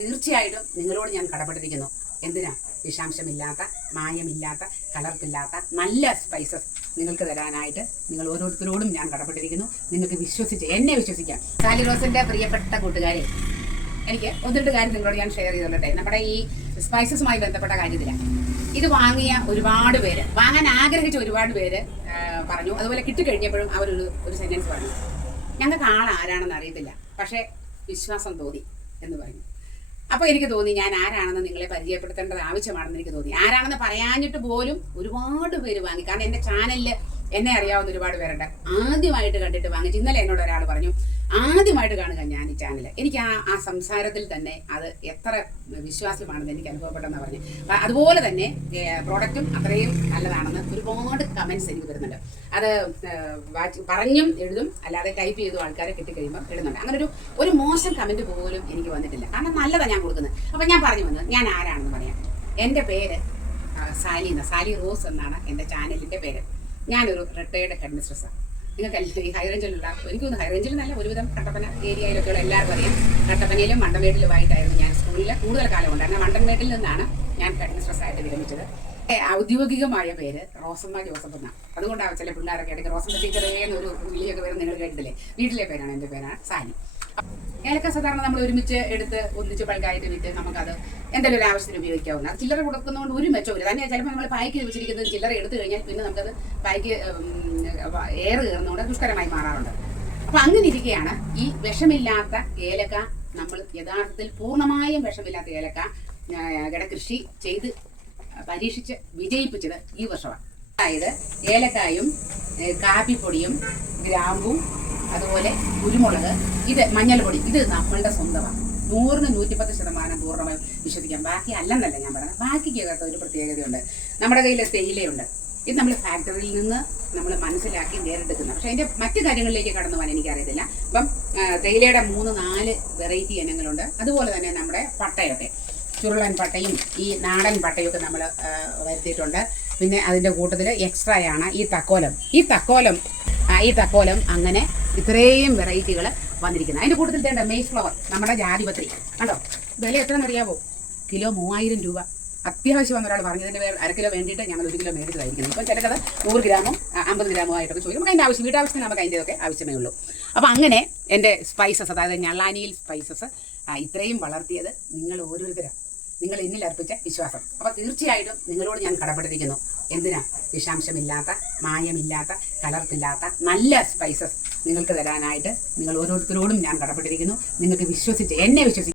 തീർച്ചയായിട്ടും നിങ്ങളോട് ഞാൻ കടപ്പെട്ടിരിക്കുന്നു. എന്തിനാ? വിഷാംശമില്ലാത്ത, മായമില്ലാത്ത, കലർപ്പില്ലാത്ത നല്ല സ്പൈസസ് നിങ്ങൾക്ക് തരാനായിട്ട് നിങ്ങൾ ഓരോരുത്തരോടും ഞാൻ കടപ്പെട്ടിരിക്കുന്നു. നിങ്ങൾക്ക് എന്നെ വിശ്വസിക്കാം. സാലി റോസിന്റെ പ്രിയപ്പെട്ട കൂട്ടുകാരെ, എനിക്ക് ഒന്നിട്ട് കാര്യം നിങ്ങളോട് ഞാൻ ഷെയർ ചെയ്തോട്ടെ. നമ്മുടെ ഈ സ്പൈസസുമായി ബന്ധപ്പെട്ട കാര്യത്തിലാണ്. ഇത് വാങ്ങിയ ഒരുപാട് പേര്, വാങ്ങാൻ ആഗ്രഹിച്ച ഒരുപാട് പേര് പറഞ്ഞു. അതുപോലെ കിട്ടിക്കഴിഞ്ഞപ്പോഴും ഒരു സെന്റൻസ് പറഞ്ഞു, ഞങ്ങൾക്ക് ആരാണെന്ന് അറിയത്തില്ല, പക്ഷേ വിശ്വാസം തോന്നി എന്ന് പറഞ്ഞു. അപ്പോൾ എനിക്ക് തോന്നി ഞാൻ ആരാണെന്ന് നിങ്ങളെ പരിചയപ്പെടുത്തേണ്ടത് ആവശ്യമാണെന്ന് എനിക്ക് തോന്നി. ആരാണെന്ന് പറയാഞ്ഞിട്ട് പോലും ഒരുപാട് പേര് വാങ്ങി. കാരണം എൻ്റെ ചാനലിൽ എന്നെ അറിയാവുന്ന ഒരുപാട് പേരുണ്ട്. ആദ്യമായിട്ട് കണ്ടിട്ട് വാങ്ങിച്ചു. ഇന്നലെ എന്നോട് ഒരാൾ പറഞ്ഞു, ആദ്യമായിട്ട് കാണുക ഞാൻ ഈ ചാനൽ. എനിക്ക് ആ സംസാരത്തിൽ തന്നെ അത് എത്ര വിശ്വാസ്യമാണെന്ന് എനിക്ക് അനുഭവപ്പെട്ടെന്ന് പറഞ്ഞു. അതുപോലെ തന്നെ പ്രോഡക്റ്റും അത്രയും നല്ലതാണെന്ന് ഒരുപാട് കമൻസ് എനിക്ക് വരുന്നുണ്ട്. അത് പറഞ്ഞും എഴുതും, അല്ലാതെ ടൈപ്പ് ചെയ്തും ആൾക്കാരെ കിട്ടിക്കഴിയുമ്പോൾ എഴുതുന്നുണ്ട്. അങ്ങനെ ഒരു മോശം കമൻറ്റ് പോലും എനിക്ക് വന്നിട്ടില്ല. കാരണം നല്ലതാണ് ഞാൻ കൊടുക്കുന്നത്. അപ്പം ഞാൻ പറഞ്ഞു വന്നത് ഞാൻ ആരാണെന്ന് പറയാം. എൻ്റെ പേര് സാലി റോസ് എന്നാണ് എൻ്റെ ചാനലിൻ്റെ പേര്. ഞാനൊരു റിട്ടയേർഡ് ഹെഡ് മിസ്ട്രസ്സാണ്. നിങ്ങൾക്ക് ഈ ഹൈറേഞ്ചിലുള്ള, എനിക്കൊന്ന് ഹൈറേഞ്ചിൽ നല്ല ഒരുവിധം കട്ടപ്പന ഏരിയയിലൊക്കെയുള്ള എല്ലാവർക്കും അറിയാം. കട്ടപ്പനയിലും മണ്ടൻമേട്ടിലുമായിട്ടായിരുന്നു ഞാൻ സ്കൂളിൽ കൂടുതൽ കാലം ഉണ്ടായിരുന്നത്. മണ്ടൻമേട്ടിൽ നിന്നാണ് ഞാൻ ഹെഡ് മിസ്ട്രസ്സായിട്ട് വിരമിച്ചത്. ഔദ്യോഗികമായ പേര് റോസമ്മ ജോസഫ് എന്നാണ്. അതുകൊണ്ടാണ് ചില പിള്ളേരൊക്കെ ഇടയ്ക്ക് റോസമ്മ ടീച്ചറേ എന്നൊരു വിളിയൊക്കെ വരും. നിങ്ങൾ കേട്ടില്ലേ? വീട്ടിലെ പേരാണ്. എൻ്റെ പേരാണ് സാലി. ഏലക്ക സാധാരണ നമ്മൾ ഒരുമിച്ച് എടുത്ത് ഒന്നിച്ച് ബൾക്കായിട്ട് വിറ്റ് നമുക്കത് എന്തെങ്കിലും ഒരു ആവശ്യത്തിന് ഉപയോഗിക്കാവുന്ന. ചില്ലറ കൊടുക്കുന്നതുകൊണ്ട് ഒരു മെച്ചമില്ല. തന്നെ ചിലപ്പോൾ നമ്മൾ പായ്ക്ക് വെച്ചിരിക്കുന്നത് ചില്ലറ എടുത്തു കഴിഞ്ഞാൽ പിന്നെ നമുക്കത് പായ്ക്ക് എയർ കയറുന്നതുകൊണ്ട് ദുഷ്കരമായി മാറാറുണ്ട്. അപ്പം അങ്ങനെ ഇരിക്കുകയാണ് ഈ വിഷമില്ലാത്ത ഏലക്ക നമ്മൾ യഥാർത്ഥത്തിൽ പൂർണ്ണമായും വിഷമില്ലാത്ത ഏലക്ക കൃഷി ചെയ്ത് പരീക്ഷിച്ച് വിജയിപ്പിച്ചത് ഈ വർഷമാണ്. അതായത് ഏലക്കായും കാപ്പിപ്പൊടിയും ഗ്രാമ്പും അതുപോലെ കുരുമുളക്, ഇത് മഞ്ഞൾപ്പൊടി, ഇത് നമ്മളുടെ സ്വന്തമാണ്. 100-110% പൂർണ്ണമായും വിശ്വസിക്കാം. ബാക്കി അല്ലെന്നല്ല ഞാൻ പറയുന്നത്. ബാക്കിക്കകത്ത് ഒരു പ്രത്യേകതയുണ്ട്. നമ്മുടെ കയ്യിൽ തേയിലയുണ്ട്. ഇത് നമ്മൾ ഫാക്ടറിയിൽ നിന്ന് നമ്മൾ മനസ്സിലാക്കി നേരിട്ടെടുക്കുന്ന. പക്ഷേ അതിൻ്റെ മറ്റു കാര്യങ്ങളിലേക്ക് കടന്നു പോകാൻ എനിക്കറിയത്തില്ല. അപ്പം തേയിലയുടെ 3-4 വെറൈറ്റി ഇനങ്ങളുണ്ട്. അതുപോലെ തന്നെ നമ്മുടെ പട്ടയൊക്കെ, ചുരുളൻ പട്ടയും ഈ നാടൻ പട്ടയൊക്കെ നമ്മൾ വരുത്തിയിട്ടുണ്ട്. പിന്നെ അതിൻ്റെ കൂട്ടത്തിൽ എക്സ്ട്രായാണ് ഈ തക്കോലം അങ്ങനെ ഇത്രയും വെറൈറ്റികൾ വന്നിരിക്കുന്നത്. അതിൻ്റെ കൂട്ടത്തിൽ തേണ്ട മെയ്സ് ഫ്ലവർ, നമ്മുടെ ജാതിപത്രി കണ്ടോ. വില എത്രയെന്നറിയാവോ? കിലോ 3000 രൂപ. അത്യാവശ്യം വന്ന ഒരാൾ പറഞ്ഞതിൻ്റെ അര കിലോ വേണ്ടിയിട്ട് ഞങ്ങൾ 1 കിലോ മേടിച്ച് കഴിക്കുന്നത്. ഇപ്പം ചിലക്കത് 100 ഗ്രാമോ 50 ഗ്രാമോ ആയിട്ടൊക്കെ ചോദിക്കും. നമുക്ക് അതിൻ്റെ വീട്ടാവശ്യത്തിന് നമുക്ക് അതിൻ്റെയൊക്കെ ആവശ്യമേ ഉള്ളൂ. അപ്പം അങ്ങനെ എൻ്റെ സ്പൈസസ്, അതായത് ഞള്ളാനിയിൽ സ്പൈസസ് ഇത്രയും വളർത്തിയത് നിങ്ങൾ ഓരോരുത്തരും, നിങ്ങൾ എന്നിൽ അർപ്പിച്ച വിശ്വാസം. അപ്പോൾ തീർച്ചയായിട്ടും നിങ്ങളോട് ഞാൻ കടപ്പെട്ടിരിക്കുന്നു. എന്തിനാ? വിഷാംശമില്ലാത്ത, മായമില്ലാത്ത, കലർപ്പില്ലാത്ത നല്ല സ്പൈസസ് നിങ്ങൾക്ക് തരാനായിട്ട് നിങ്ങൾ ഓരോരുത്തരോടും ഞാൻ കടപ്പെട്ടിരിക്കുന്നു. നിങ്ങൾക്ക് എന്നെ വിശ്വസിക്കാം.